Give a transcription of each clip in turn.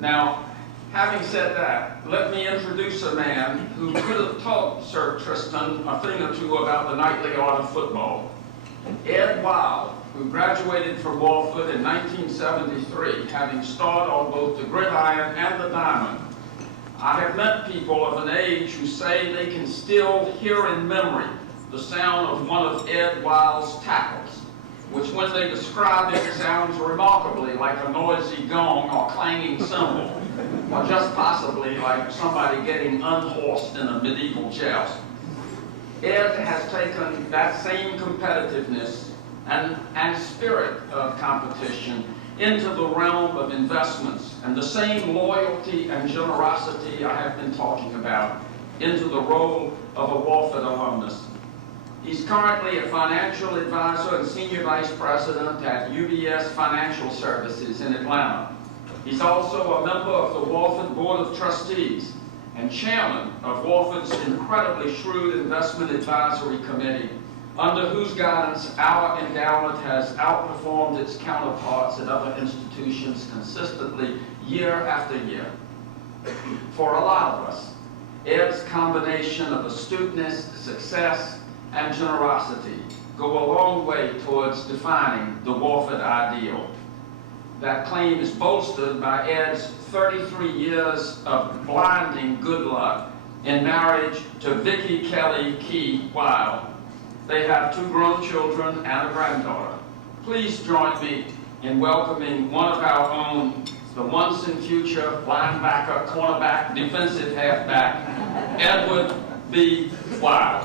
Now, having said that, let me introduce a man who could have taught Sir Tristan a thing or two about the knightly art of football. Ed Wile, who graduated from Wofford in 1973, having starred on both the gridiron and the diamond. I have met people of an age who say they can still hear in memory the sound of one of Ed Wile's tackles, which when they describe it sounds remarkably like a noisy gong or clanging cymbal, or just possibly like somebody getting unhorsed in a medieval joust. Ed has taken that same competitiveness and spirit of competition into the realm of investments, and the same loyalty and generosity I have been talking about into the role of a Wofford alumnus. He's currently a financial advisor and senior vice president at UBS Financial Services in Atlanta. He's also a member of the Wofford Board of Trustees and chairman of Wofford's incredibly shrewd investment advisory committee, under whose guidance our endowment has outperformed its counterparts at other institutions consistently year after year. For a lot of us, Ed's combination of astuteness, success, and generosity go a long way towards defining the Wofford ideal. That claim is bolstered by Ed's 33 years of blinding good luck in marriage to Vicki Kelly Key Wile. They have 2 grown children and a granddaughter. Please join me in welcoming one of our own, the once and future linebacker, cornerback, defensive halfback, Edward B. Wile.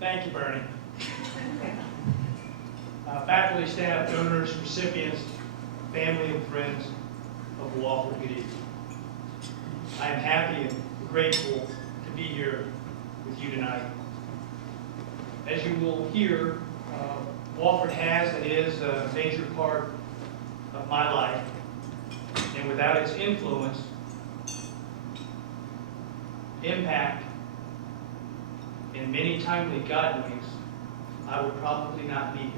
Thank you, Bernie. Faculty, staff, donors, recipients, family, and friends of Wofford, good evening. I am happy and grateful to be here with you tonight. As you will hear, Wofford has and is a major part of my life, and without its influence, impact, and many timely guidance, I would probably not be here.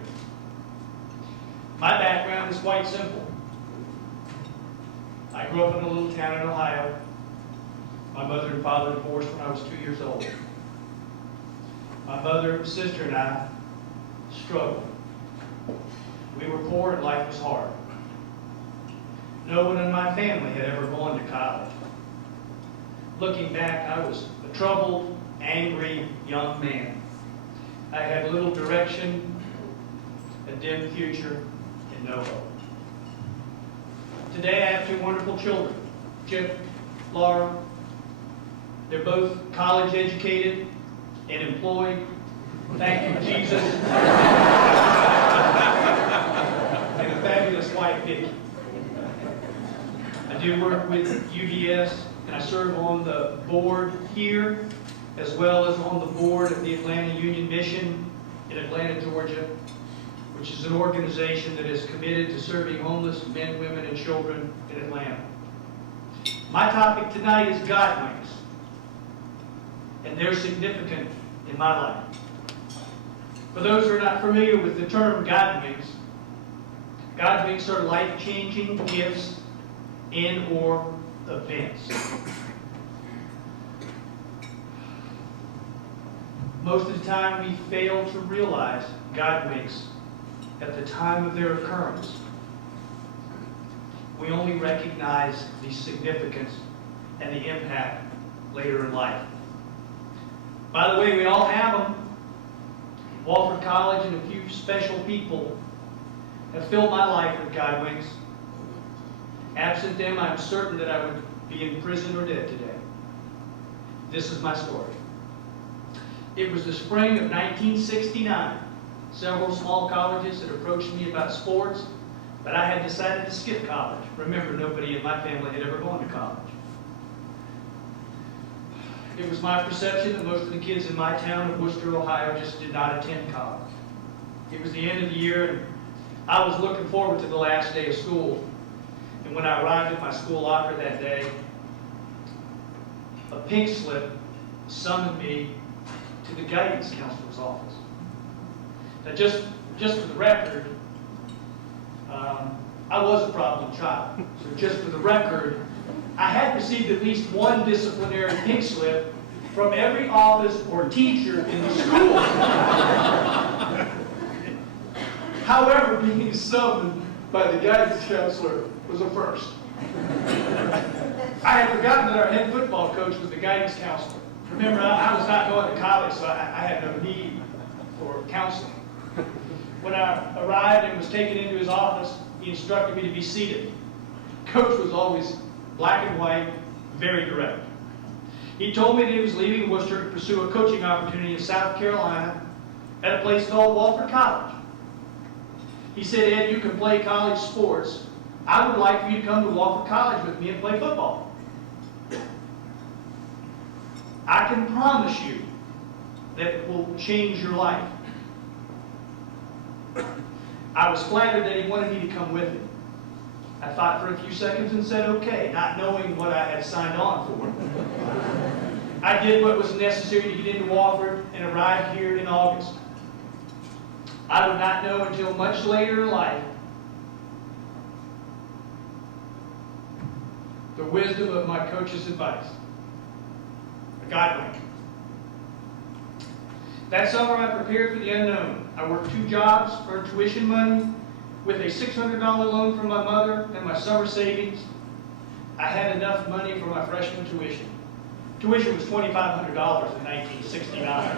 My background is quite simple. I grew up in a little town in Ohio. My mother and father divorced when I was 2 years old. My mother, sister, and I struggled. We were poor and life was hard. No one in my family had ever gone to college. Looking back, I was a troubled, angry young man. I had little direction, a dim future, and no hope. Today I have 2 wonderful children, Chip, Laura. They're both college educated and employed. Thank you, Jesus. And a fabulous wife, Vicki. I do work with UBS, and I serve on the board here, as well as on the board of the Atlanta Union Mission in Atlanta, Georgia, which is an organization that is committed to serving homeless men, women, and children in Atlanta. My topic tonight is God wings, and they're significant in my life. For those who are not familiar with the term God wings are life-changing gifts and or events. Most of the time, we fail to realize God winks at the time of their occurrence. We only recognize the significance and the impact later in life. By the way, we all have them. Wofford College and a few special people have filled my life with God winks. Absent them, I'm certain that I would be in prison or dead today. This is my story. It was the spring of 1969. Several small colleges had approached me about sports, but I had decided to skip college. Remember, nobody in my family had ever gone to college. It was my perception that most of the kids in my town of Worcester, Ohio, just did not attend college. It was the end of the year, and I was looking forward to the last day of school. And when I arrived at my school locker that day, a pink slip summoned me to the guidance counselor's office. Now, just for the record, I was a problem child. So just for the record, I had received at least one disciplinary pink slip from every office or teacher in the school. However, being summoned by the guidance counselor was a first. I had forgotten that our head football coach was the guidance counselor. Remember, I was not going to college, so I had no need for counseling. When I arrived and was taken into his office, he instructed me to be seated. Coach was always black and white, very direct. He told me that he was leaving Worcester to pursue a coaching opportunity in South Carolina at a place called Wofford College. He said, "Ed, you can play college sports. I would like for you to come to Wofford College with me and play football. I can promise you that it will change your life." I was flattered that he wanted me to come with him. I thought for a few seconds and said okay, not knowing what I had signed on for. I did what was necessary to get into Wofford and arrived here in August. I would not know until much later in life the wisdom of my coach's advice. A guideline. That summer I prepared for the unknown. I worked 2 jobs, earned tuition money. With a $600 loan from my mother and my summer savings, I had enough money for my freshman tuition. Tuition was $2,500 in 1969.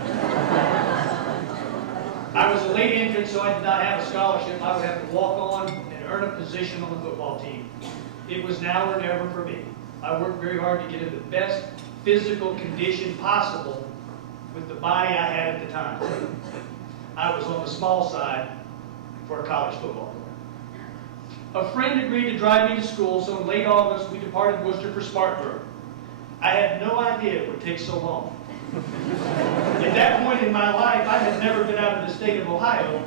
I was a late entrant, so I did not have a scholarship. I would have to walk on and earn a position on the football team. It was now or never for me. I worked very hard to get in the best physical condition possible with the body I had at the time. I was on the small side for a college football player. A friend agreed to drive me to school, so in late August we departed Worcester for Spartanburg. I had no idea it would take so long. At that point in my life, I had never been out of the state of Ohio,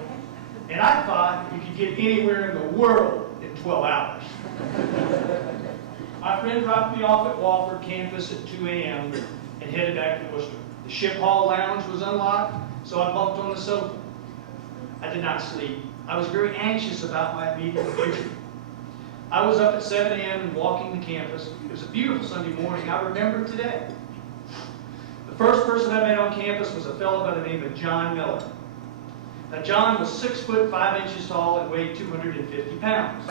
and I thought you could get anywhere in the world in 12 hours. My friend dropped me off at Wofford campus at 2 a.m. and headed back to Worcester. The ship hall lounge was unlocked, so I bumped on the sofa. I did not sleep. I was very anxious about my immediate future. I was up at 7 a.m. and walking the campus. It was a beautiful Sunday morning. I remember it today. The first person I met on campus was a fellow by the name of John Miller. Now, John was 6 foot 5 inches tall and weighed 250 pounds.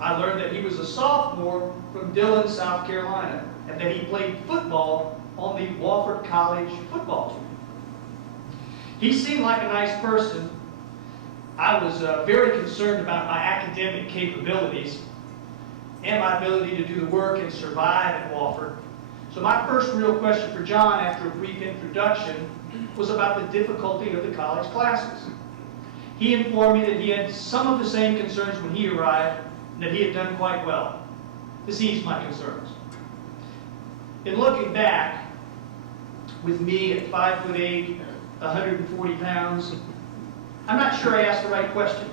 I learned that he was a sophomore from Dillon, South Carolina, and that he played football on the Wofford College football team. He seemed like a nice person. I was very concerned about my academic capabilities and my ability to do the work and survive at Wofford. So my first real question for John after a brief introduction was about the difficulty of the college classes. He informed me that he had some of the same concerns when he arrived and that he had done quite well. This eased my concerns. In looking back, with me at 5'8", 140 pounds, I'm not sure I asked the right question.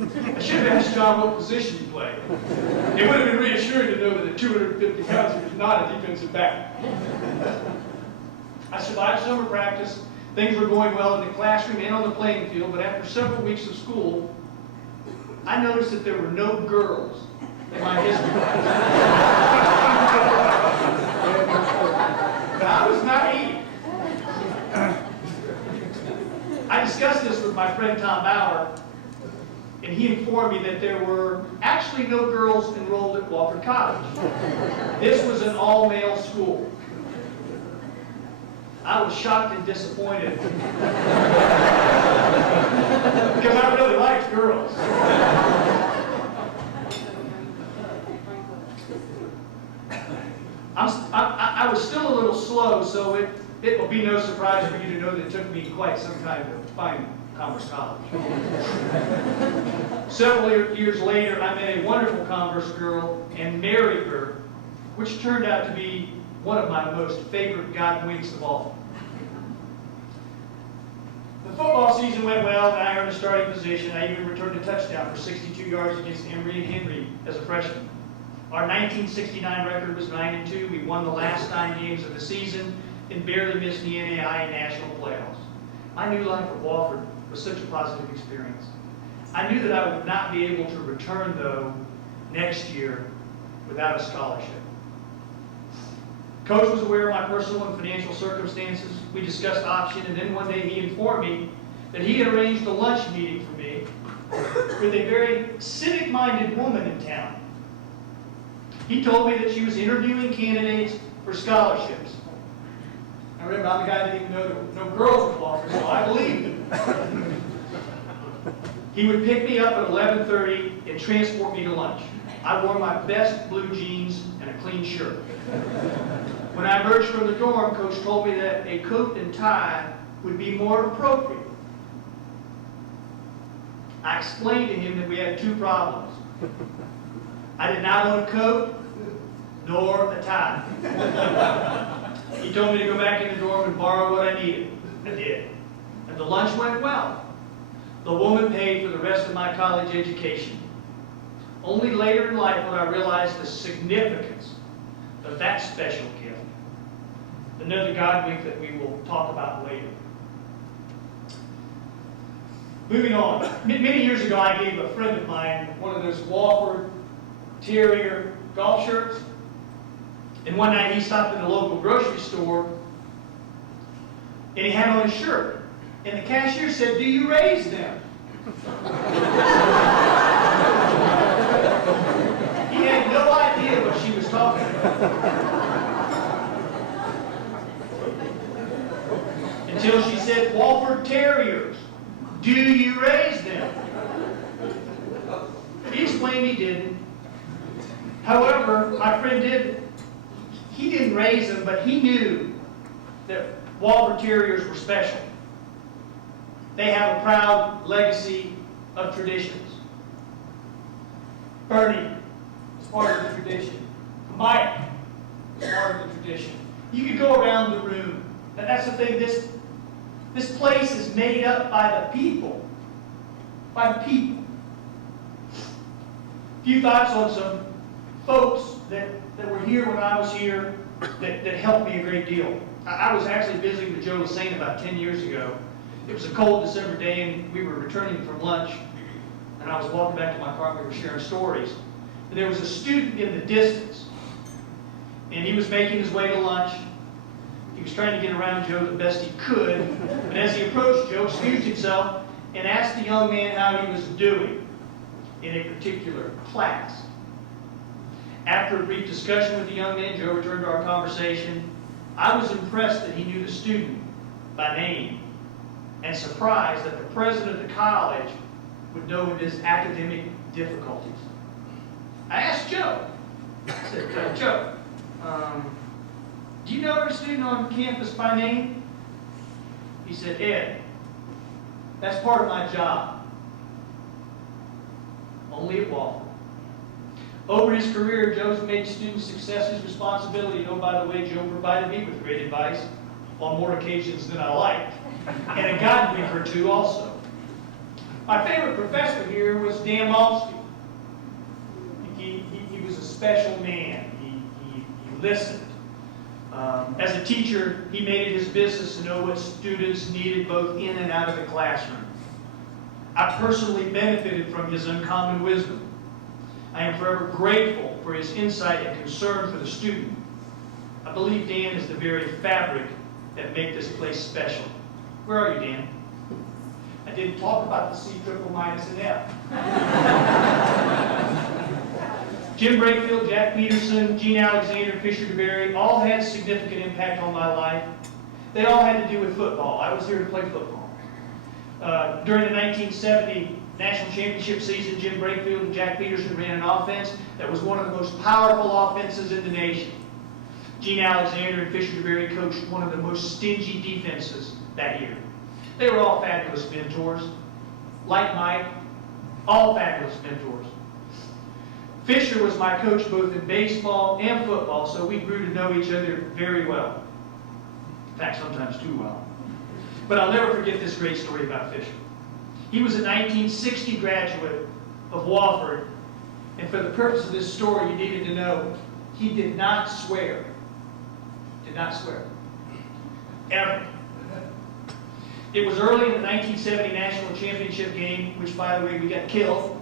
I should have asked John what position he played. It would have been reassuring to know that at 250 pounds he was not a defensive back. I survived summer practice. Things were going well in the classroom and on the playing field, but after several weeks of school, I noticed that there were no girls in my history class. But I was naive. I discussed this with my friend Tom Bauer, and he informed me that there were actually no girls enrolled at Wofford College. This was an all-male school. I was shocked and disappointed because I really liked girls. I was still a little slow, so it will be no surprise for you to know that it took me quite some time to find Commerce College. Several years later, I met a wonderful Commerce girl and married her, which turned out to be one of my most favorite God winks of all. The football season went well, and I earned a starting position. I even returned a touchdown for 62 yards against Emory and Henry as a freshman. Our 1969 record was 9-2. We won the last 9 games of the season and barely missed the NAIA national playoffs. I knew life at Wofford was such a positive experience. I knew that I would not be able to return, though, next year without a scholarship. Coach was aware of my personal and financial circumstances. We discussed option, and then one day he informed me that he had arranged a lunch meeting for me with a very civic-minded woman in town. He told me that she was interviewing candidates for scholarships. Now remember, I'm the guy that didn't even know there were no girls at Wofford, so I believed him. He would pick me up at 11:30 and transport me to lunch. I wore my best blue jeans and a clean shirt. When I emerged from the dorm, Coach told me that a coat and tie would be more appropriate. I explained to him that we had 2 problems. I did not own a coat, nor a tie. He told me to go back in the dorm and borrow what I needed. I did. And the lunch went well. The woman paid for the rest of my college education. Only later in life would I realize the significance of that special gift. Another God wink that we will talk about later. Moving on. Many years ago, I gave a friend of mine one of those Wofford Terrier golf shirts. And one night he stopped in the local grocery store and he had on his shirt. And the cashier said, "Do you raise them?" He had no idea what she was talking about. Until she said, "Wofford Terriers, do you raise them?" He explained he didn't. However, my friend did. He didn't raise them, but he knew that Wofford Terriers were special. They have a proud legacy of traditions. Bernie is part of the tradition. Mike is part of the tradition. You could go around the room. And that's the thing, this place is made up by the people. By the people. A few thoughts on some folks that were here when I was here that helped me a great deal. I was actually visiting with Joe Lassane about 10 years ago. It was a cold December day, and we were returning from lunch, and I was walking back to my car, and we were sharing stories. And there was a student in the distance, and he was making his way to lunch. He was trying to get around Joe the best he could, but as he approached Joe, excused himself and asked the young man how he was doing in a particular class. After a brief discussion with the young man, Joe returned to our conversation. I was impressed that he knew the student by name and surprised that the president of the college would know of his academic difficulties. I asked Joe, I said, "Joe, do you know every student on campus by name?" He said, "Ed, that's part of my job. Only at Wofford." Over his career, Joe's made student success his responsibility. Oh, by the way, Joe provided me with great advice on more occasions than I liked, and a God wink or two also. My favorite professor here was Dan Malmsky. He was a special man. He listened. As a teacher, he made it his business to know what students needed both in and out of the classroom. I personally benefited from his uncommon wisdom. I am forever grateful for his insight and concern for the student. I believe Dan is the very fabric that makes this place special. Where are you, Dan? I didn't talk about the C triple minus an F. Jim Brakefield, Jack Peterson, Gene Alexander, Fisher DeBerry all had significant impact on my life. They all had to do with football. I was here to play football. During the 1970 National Championship season, Jim Brakefield and Jack Peterson ran an offense that was one of the most powerful offenses in the nation. Gene Alexander and Fisher DeBerry coached one of the most stingy defenses that year. They were all fabulous mentors. Like Mike, all fabulous mentors. Fisher was my coach both in baseball and football, so we grew to know each other very well. In fact, sometimes too well. But I'll never forget this great story about Fisher. He was a 1960 graduate of Wofford, And for the purpose of this story, you needed to know he did not swear. Did not swear. Ever. It was early in the 1970 National Championship game, which, by the way, we got killed.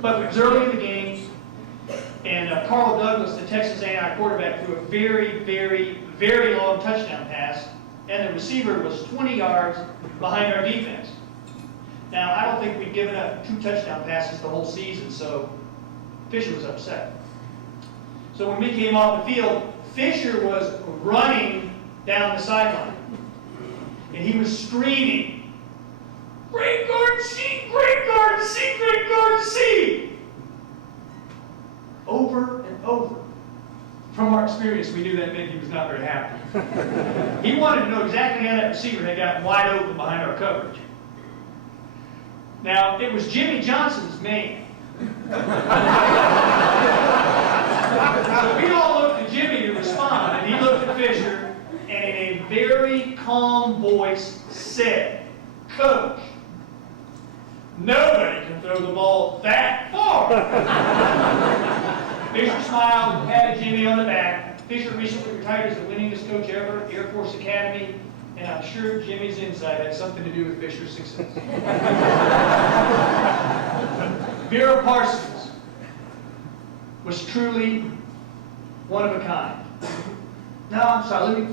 But it was early in the game, and Carl Douglas, the Texas A&I quarterback, threw a very, very, very long touchdown pass, and the receiver was 20 yards behind our defense. Now, I don't think we'd given up 2 touchdown passes the whole season, so Fisher was upset. So when we came off the field, Fisher was running down the sideline. And he was screaming, "Great guard C, great guard C, great guard C!" Over and over. From our experience, we knew that meant he was not very happy. He wanted to know exactly how that receiver had gotten wide open behind our coverage. Now, it was Jimmy Johnson's man. So we all looked at Jimmy to respond, and he looked at Fisher, and in a very calm voice said, "Coach, nobody can throw the ball that far." Fisher smiled and patted Jimmy on the back. Fisher recently retired as the winningest coach ever, Air Force Academy, and I'm sure Jimmy's insight had something to do with Fisher's success. Vera Parsons was truly one of a kind. No, I'm sorry.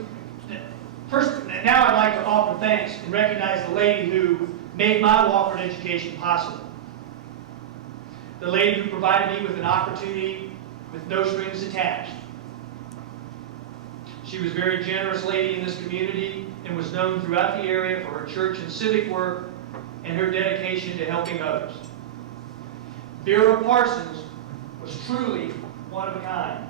First, now I'd like to offer thanks and recognize the lady who made my Wofford education possible. The lady who provided me with an opportunity with no strings attached. She was a very generous lady in this community and was known throughout the area for her church and civic work and her dedication to helping others. Vera Parsons was truly one of a kind.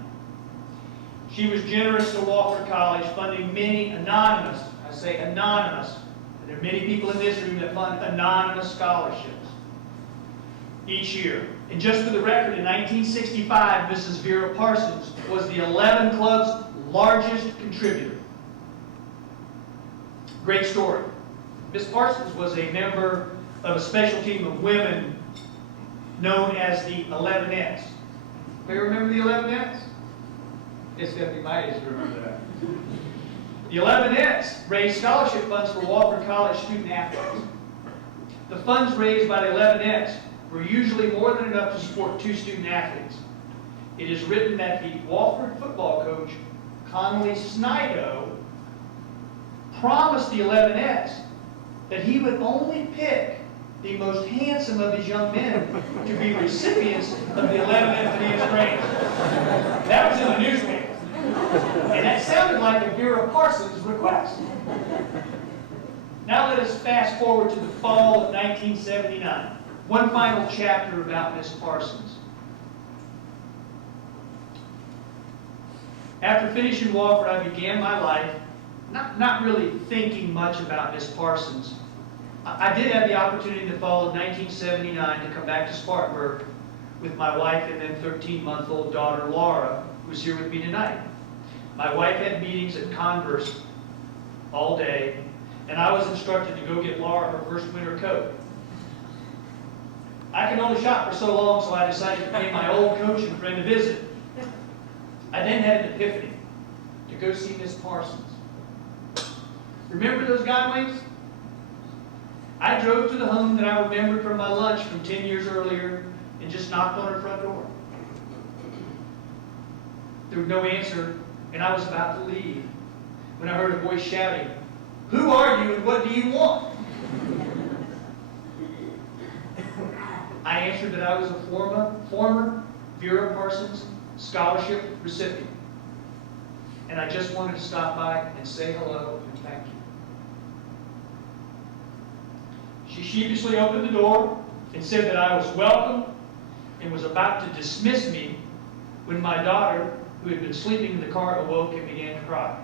She was generous to Wofford College, funding many anonymous, I say anonymous, and there are many people in this room that fund anonymous scholarships each year. And just for the record, in 1965, Mrs. Vera Parsons was the 11 Club's largest contributor. Great story. Miss Parsons was a member of a special team of women known as the 11X. Anybody remember the 11X? It's going to be my age to remember that. The 11X raised scholarship funds for Wofford College student athletes. The funds raised by the 11X were usually more than enough to support 2 student athletes. It is written that the Wofford football coach, Conley Snido, promised the 11X that he would only pick the most handsome of his young men to be recipients of the 11th Phineas Grant. That was in the newspaper. And that sounded like a Vera Parsons request. Now let us fast forward to the fall of 1979. One final chapter about Miss Parsons. After finishing Wofford, I began my life not really thinking much about Miss Parsons. I did have the opportunity in the fall of 1979 to come back to Spartanburg with my wife and then 13-month-old daughter Laura, who's here with me tonight. My wife had meetings at Converse all day, and I was instructed to go get Laura her first winter coat. I could only shop for so long, so I decided to pay my old coach and friend a visit. I then had an epiphany to go see Miss Parsons. Remember those Godwins? I drove to the home that I remembered from my lunch from 10 years earlier and just knocked on her front door. There was no answer, and I was about to leave when I heard a voice shouting, "Who are you and what do you want?" I answered that I was a former Vera Parsons scholarship recipient, and I just wanted to stop by and say hello and thank you. She sheepishly opened the door and said that I was welcome and was about to dismiss me when my daughter, who had been sleeping in the car, awoke and began to cry.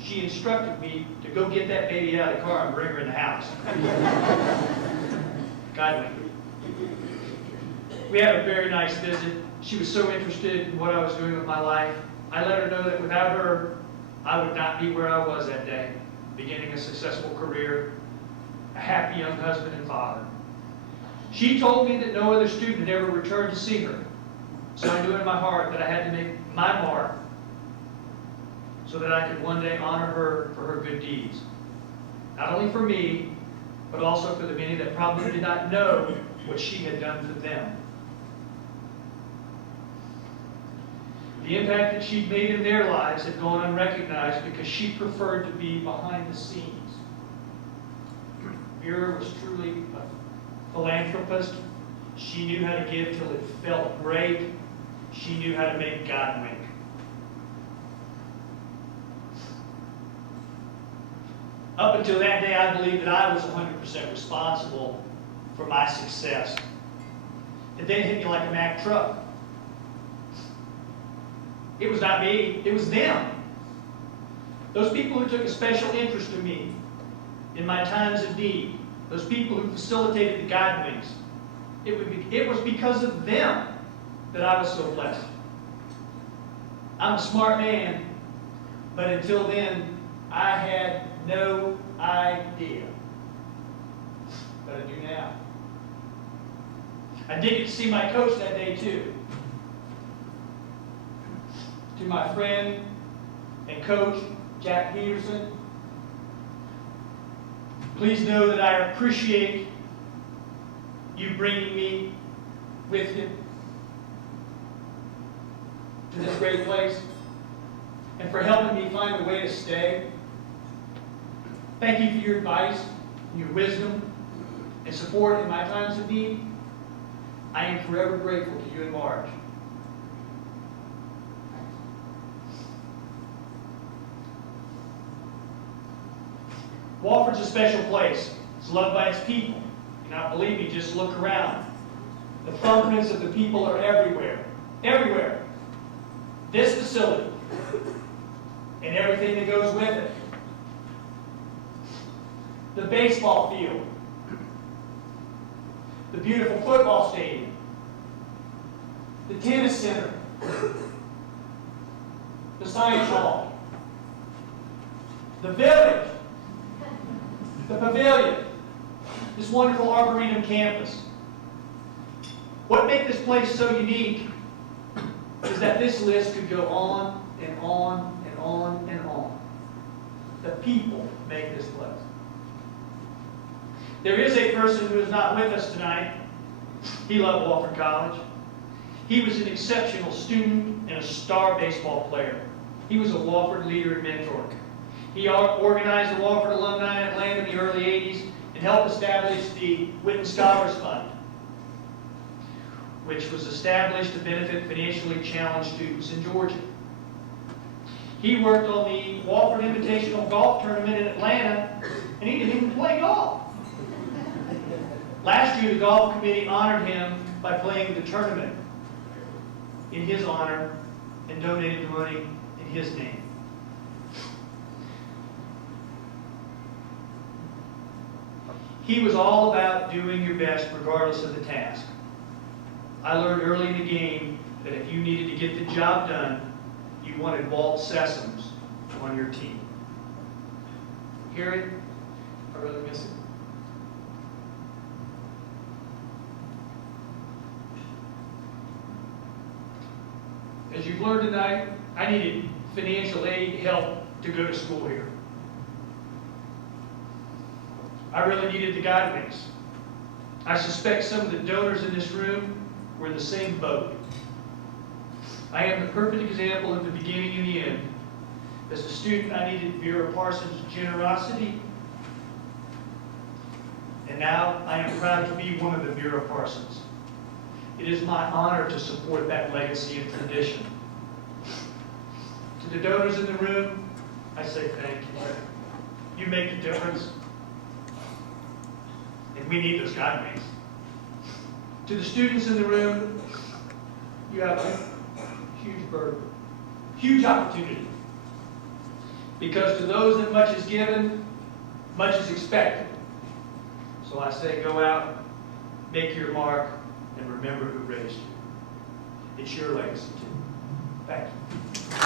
She instructed me to go get that baby out of the car and bring her in the house. God, we had a very nice visit. She was so interested in what I was doing with my life. I let her know that without her, I would not be where I was that day, beginning a successful career, a happy young husband and father. She told me that no other student had ever returned to see her, So I knew in my heart that I had to make my mark so that I could one day honor her for her good deeds. Not only for me, but also for the many that probably did not know what she had done for them. The impact that she'd made in their lives had gone unrecognized because she preferred to be behind the scenes. Vera was truly a philanthropist. She knew how to give till it felt great. She knew how to make God wink. Up until that day, I believed that I was 100% responsible for my success. It then hit me like a Mack truck. It was not me, it was them. Those people who took a special interest in me in my times of need, those people who facilitated the God winks, it was because of them that I was so blessed. I'm a smart man, but until then, I had no idea. But I do now. I did get to see my coach that day too. To my friend and coach, Jack Peterson, please know that I appreciate you bringing me with him to this great place and for helping me find a way to stay. Thank you for your advice, and your wisdom, and support in my times of need. I am forever grateful to you and Marge. Wofford's a special place. It's loved by its people. You not believe me, just look around. The thumbprints of the people are everywhere. Everywhere. This facility and everything that goes with it. The baseball field. The beautiful football stadium. The tennis center. The science hall. The village. The pavilion. This wonderful Arboretum campus. What makes this place so unique is that this list could go on and on and on and on. The people make this place. There is a person who is not with us tonight. He loved Wofford College. He was an exceptional student and a star baseball player. He was a Wofford leader and mentor. He organized the Wofford Alumni in Atlanta in the early 80s and helped establish the Whitten Scholars Fund, which was established to benefit financially challenged students in Georgia. He worked on the Wofford Invitational Golf Tournament in Atlanta, and he didn't even play golf. Last year, the golf committee honored him by playing the tournament in his honor and donated the money in his name. He was all about doing your best regardless of the task. I learned early in the game that if you needed to get the job done, you wanted Walt Sessoms on your team. Harry, I really miss it. As you've learned tonight, I needed financial aid help to go to school here. I really needed the God winks. I suspect some of the donors in this room were in the same boat. I am the perfect example of the beginning and the end. As a student, I needed Vera Parsons' generosity, and now I am proud to be one of the Vera Parsons. It is my honor to support that legacy and tradition. To the donors in the room, I say thank you. You make a difference. And we need those God winks. To the students in the room, you have a huge burden, huge opportunity. Because to those that much is given, much is expected. So I say go out, make your mark, and remember who raised you. It's your legacy too. Thank you.